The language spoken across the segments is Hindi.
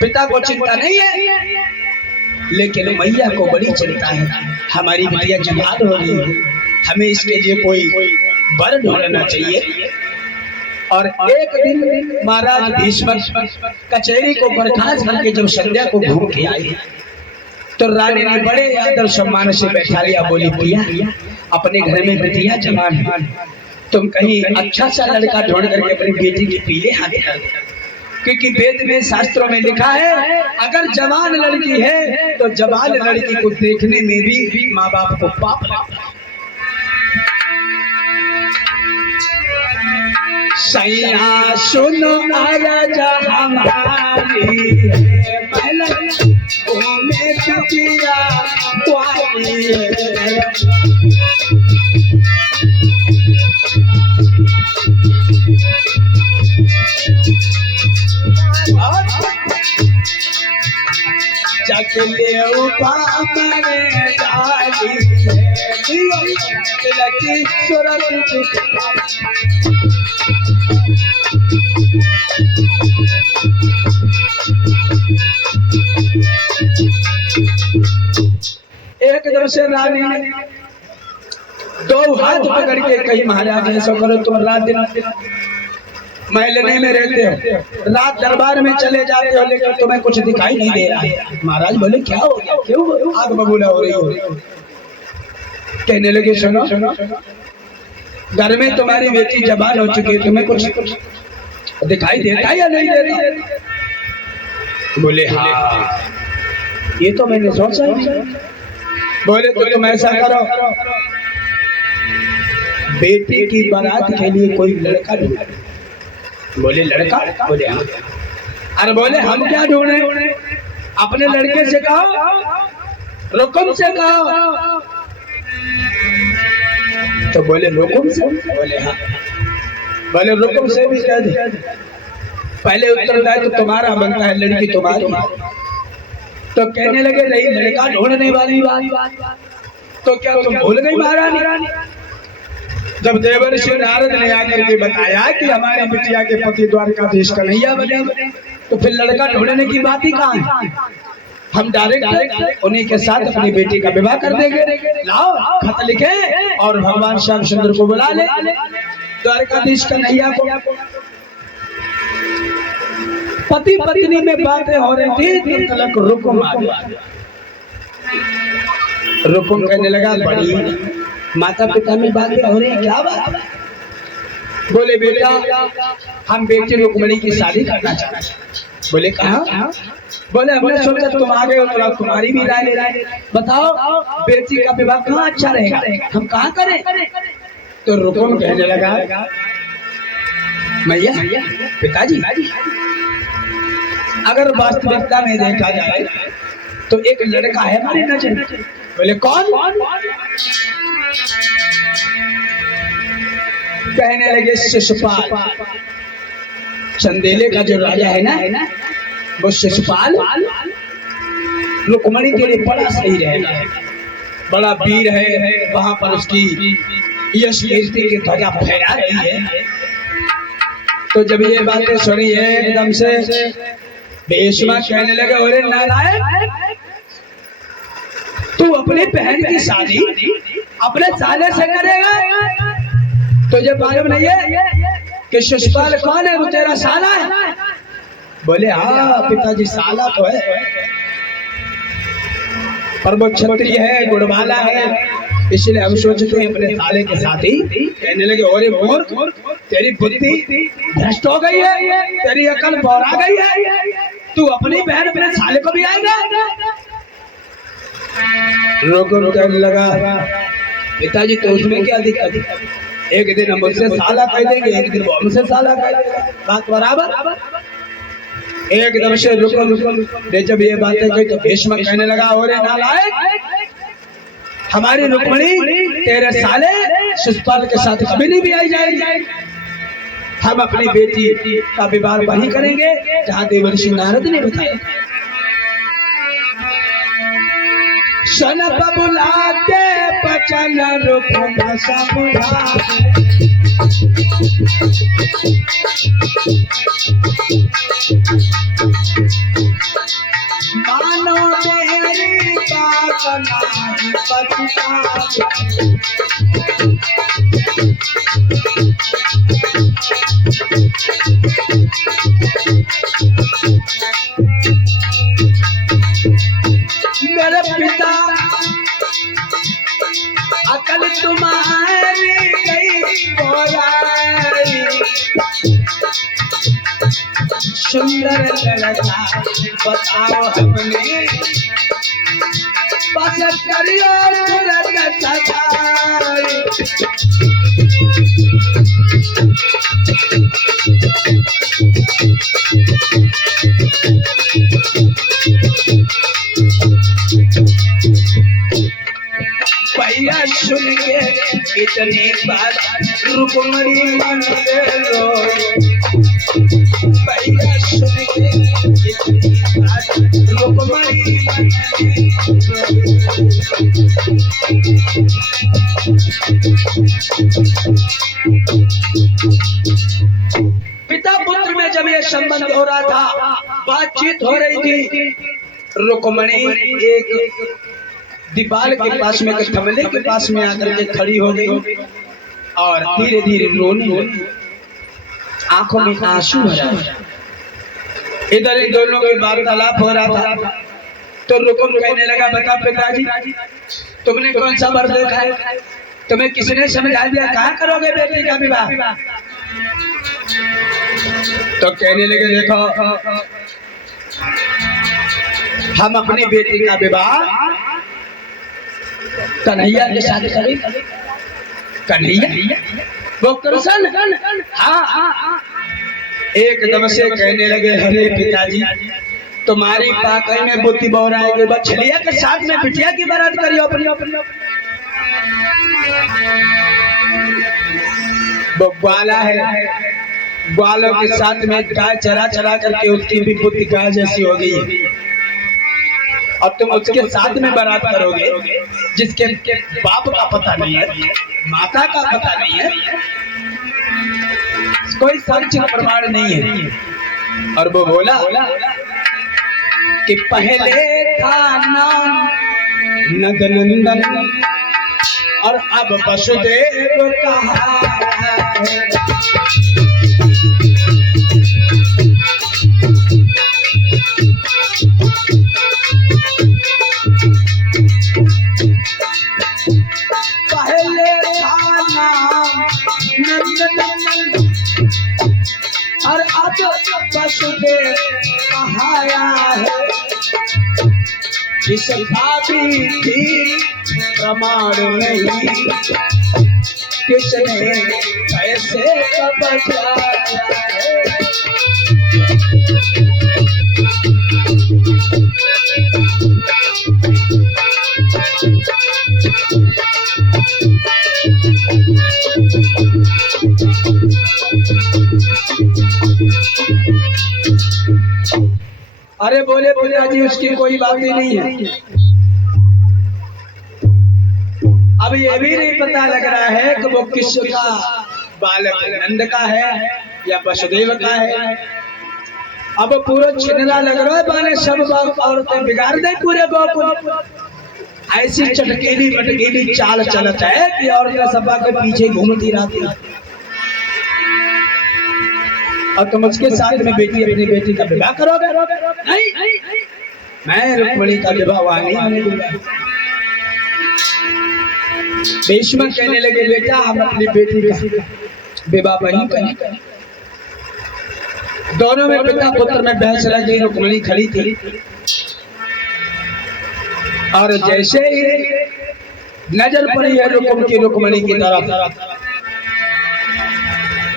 पिता को चिंता नहीं है, लेकिन मैया को बड़ी चिंता है। हमारी बिटिया जवान हो रही है, हमें इसके लिए कोई वर ढूंढना चाहिए। और एक दिन महाराज भीष्म कचहरी को बर्खास्त करके जब संध्या को घूम के आए तो रानी ने बड़े आदर सम्मान से बैठा लिया। बोली, प्रिया, अपने घर में बिटिया जवान है, तुम कहीं अच्छा सा लड़का ढूंढ करके अपनी बेटी के पीले हाथ डाल दो, क्योंकि वेद में शास्त्रों में लिखा है अगर जवान लड़की है तो जवान लड़की को देखने में भी माँ बाप को पाप लगता है। सैया सुनो राजा हमारी में बिटिया कुंवारी है। चकले उपामरे डाली लकी सुरती एकदम से रानी दो हाथ पकड़ के कही, महाराज ऐसा करो, तुम रात दिन महलने में रहते हो, रात दरबार में चले जाते हो, लेकिन तुम्हें कुछ दिखाई नहीं दे रहा है। महाराज बोले, क्या हो गया, क्यों आग बबूला हो रही हो? कहने लगे, सुनो, घर में तुम्हारी बेटी जवान हो चुकी है, तुम्हें कुछ दिखाई देता या नहीं देता? बोले, हाँ, ये तो मैंने सोचा नहीं। बोले, तो तुम ऐसा करो, बेटी की बारात के लिए कोई लड़का ढूंढो। बोले, लड़का? बोले, हाँ। अरे बोले, हम क्या ढूंढे? अपने लड़के से कहो, रुकुम से कहो। तो बोले, रुकुम से? बोले, हाँ। बोले, रुकुम से भी कह दे, पहले उत्तरदायित्व तो तुम्हारा बनता है, लड़की तुम्हारी। तो कहने लगे, नहीं, लड़का ढूंढने वाली बात तो क्या तुम भूल गई महारानी? जब देवर्षि नारद ने आकर के बताया कि हमारी बिटिया के पति द्वारकाधीश कन्हैया बने, तो फिर लड़का ढूंढने की बात ही कहाँ है? हम डायरेक्ट उन्हीं के साथ अपनी बेटी का विवाह कर देंगे। लाओ खत लिखे और भगवान श्यामचंद्र को बुला ले, द्वारकाधीश कन्हैया को। पति पत्नी में बातें हो रही थी, तब तक रुकुम आ गया। रुकुम कहने लगा, बड़ी माता पिता में बातें हो रही है, क्या बात? बोले, बेटा, हम बेटी रुक्मिणी की शादी करना चाहते हैं। बोले, कहाँ? बोले, हमने सोचा तुम आ गए हो तो तुम्हारी भी राय ले रहे, बताओ बेटी का विवाह कहाँ अच्छा रहेगा, हम कहाँ करें? तो रुकुम कहने लगा, मैया, पिताजी, अगर वास्तविकता में देखा जाए तो एक लड़का है हमारी नजर। बोले, कौन? कहने लगे, शिशुपाल। चंदेले का जो राजा है ना, वो शिशुपाल रुक्मिणी के लिए बड़ा सही रहेगा, बड़ा वीर है, वहां पर उसकी यश कीर्ति की ध्वजा फहरा रही है। तो जब ये बातें सुनी है, एकदम से भीष्म कहने लगे, अरे नारायण, तू अपनी बहन की शादी अपने साले से करेगा? तुझे मालूम नहीं है कि शिशुपाल कौन है? वो तेरा साला है। बोले, हाँ पिताजी, साला तो है, पर वो क्षत्रिय है, गुणवाला है, इसलिए हम सोचते हैं अपने साले के साथ ही। कहने लगे, अरे मूर्ख, तेरी बुद्धि भ्रष्ट हो गई है, तेरी अकल बौरा गई है, तू अपनी बहन अपने साले को भी आएगा? रुकुम कहने लगा, पिताजी, तो उसमें क्या दिक्कत? एक दिन हम उससे साला कह देंगे, एक दिन वो हमसे साला कह देंगे, बात बराबर। एकदम से रुकुम ने जब ये बातें कही तो भीष्म कहने लगा, अरे नालायक, हमारी रुक्मिणी तेरे साले शिशुपाल के साथ कभी नहीं भी आई जाएगी। हम अपनी बेटी का विवाह वही करेंगे जहाँ देवर्षि नारद ने बताया। सनप बुला के बचन रुकुम समझा, मानो मेरी बात नहीं पछतावे, मेरे पिता अकल तुम्हारी गई बोराई, सुंदर लड़का बताओ हमने बस करियो तुरंत सगाई। भैया सुन के इतनी बात रुकमणी मन लो, भैया सुन के इतनी बात रुकमणी पिता पुत्र में जब ये संबंध हो रहा था, बातचीत हो रही थी, रुकमणी एक दीवार के पास में, थमले के पास में आकर के खड़ी हो गई और धीरे धीरे रोने लगी, आंखों में आंसू भरा। इधर इन दोनों की वार्तालाप हो रहा था तो रुकुम कहने लगा, बता पिताजी तुमने कौन सा वर देखा है, तुम्हें किसने समझा दिया, कहाँ करोगे बेटी का विवाह? तो कहने लगे, देखो हम अपनी बेटी का विवाह कन्हैया के साथ करें। कन्हैया वो कृष्ण? हाँ। एकदम से कहने लगे, हरे पिताजी तुम्हारी पाकई में बुद्धि बोरा है, बछलिया के साथ में बिटिया की बारात करियो अपनी। वो ग्वाला है, ग्वालों के साथ में गाय चरा चरा करके उसकी भी बुद्धि गाय जैसी हो गई है, और तुम उसके साथ में बारात करोगे जिसके बाप का पता नहीं है, माता का पता नहीं है, कोई साक्ष्य प्रमाण नहीं है। और वो बोला कि पहले था नाम नंदनंदन और अब वसुदेव कहा है। पहले था नाम नंदनंदन और अब वसुदेव कहाया है, इसका भी ठीक प्रमाण नहीं, किसने कैसे बताया है। अरे बोले पिताजी उसकी कोई बात ही नहीं है। अब ये भी नहीं पता लग रहा है कि वो किसका बालक नंद का है या वसुदेव का है। अब पूरा छिनरा लग रहा है, बाने सब औरतें बिगाड़ दे पूरे गोकुल। ऐसी चटकीली मटकीली चाल चलत है कि औरतें सभा के पीछे घूमती रहती, और तुम उसके साथ में बेटी अपनी बेटी का विवाह करोगे? नहीं, मैं रुक्मिणी का विवाह वहां नहीं होने दूंगा। भीष्म कहने लगे, बेटा हम अपनी बेटी का विवाह वहीं करें। दोनों में पिता पुत्र में बहस लगी। रुक्मिणी खड़ी थी और जैसे ही नजर पड़ी है रुक्मिणी की तरफ,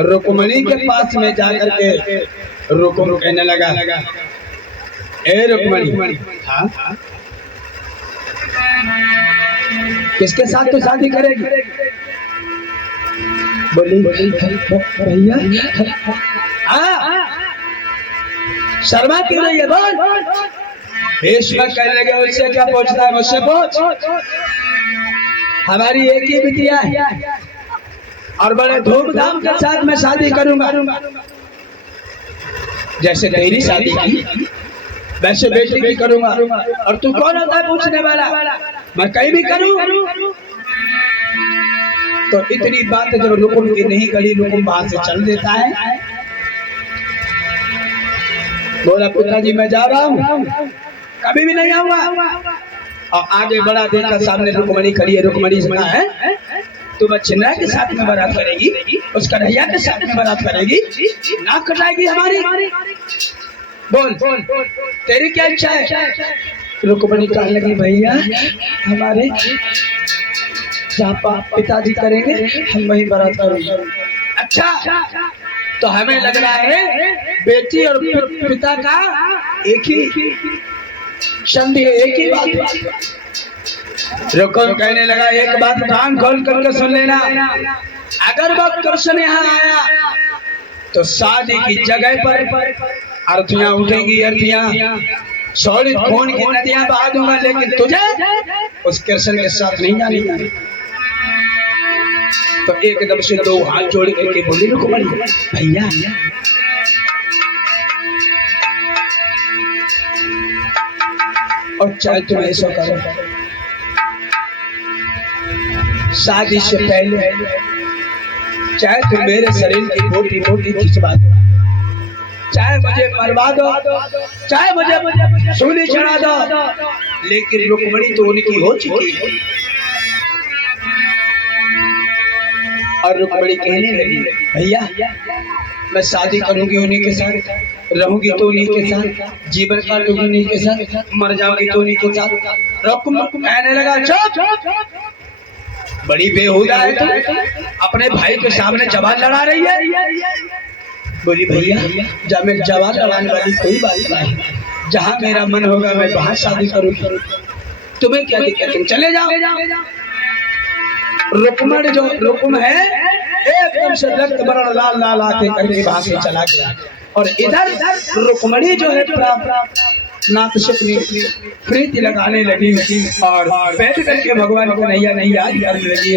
रुक्मिणी के पास में जाकर के रुकुम कहने लगा, ए रुक्मिणी, हाँ किसके साथ तो शादी करेगी? बोली भैया, शर्मा क्यों रही है? बोल। भीष्म कहने लगे, उससे क्या पूछता है, मुझसे पूछ। हमारी एक ही बिटिया है, और बड़े धूमधाम के साथ मैं शादी करूंगा। जैसे तेरी शादी की वैसे बेटी की करूंगा। और तू कौन होता है पूछने वाला? मैं कहीं भी करूं। तो इतनी बात जब रुकुम की नहीं करी, रुकुम वहां से चल देता है। बोला पिताजी मैं जा रहा हूँ, कभी भी नहीं आऊंगा। और आगे बड़ा देखा सामने रुकमणी खड़ी है। रुकमणी सुना है तू बच्चिंद्रा के साथ में बारात करेगी, उस कन्हैया के साथ में बारात करेगी, नाक कटाएगी हमारी। बोल तेरी क्या इच्छा है? रुकमणी कहने लगी भैया हमारे जहाँ पिताजी करेंगे हम वही बारात करेंगे। अच्छा तो हमें लग रहा है बेटी और पिता का एक ही संधि है, एक ही बात। रुकुम कहने लगा एक बात कान खोल करके सुन लेना, अगर वो कृष्ण यहाँ आया तो शादी की जगह पर अर्थियां उठेंगी, अर्थियां सोने खून की नदियां बहा दूंगा, लेकिन तुझे उस कृष्ण के साथ नहीं जाने। तो एकदम से दो हाथ जोड़ के बोली रुकमणी भैया और चाहे तुम ऐसा करो, शादी से पहले चाहे तुम मेरे शरीर की बोटी बोटी खिंचवा दो, चाहे मुझे मरवा दो, चाहे मुझे सूली चढ़ा दो, लेकिन रुकमणी तो उनकी हो चुकी है। और रुकमणी कहने लगी भैया मैं शादी करूंगी उन्हीं के साथ, रहूंगी तो उन्हीं के साथ, जीवन काटूंगी उन्हीं के साथ, मर जाऊंगी तो उन्हीं के साथ। रुकम कहने लगा चुप, बड़ी बेहुदा है तू, अपने भाई के सामने जवान लड़ा रही है। बोली भैया जब मैं जवान लड़ाने वाली कोई बात नहीं, जहाँ मेरा मन होगा मैं वहां शादी करूंगी, तुम्हें क्या दिक्कत, तुम चले जाओ। रुकमण जो रुकुम है एकदम से रक्त वर्ण लाल लाल आके करके वहां से चला गया। और इधर रुकमणी जो है नाक से प्रीति लगाने लगी और बैठ करके भगवान को नैया नैया करने लगी।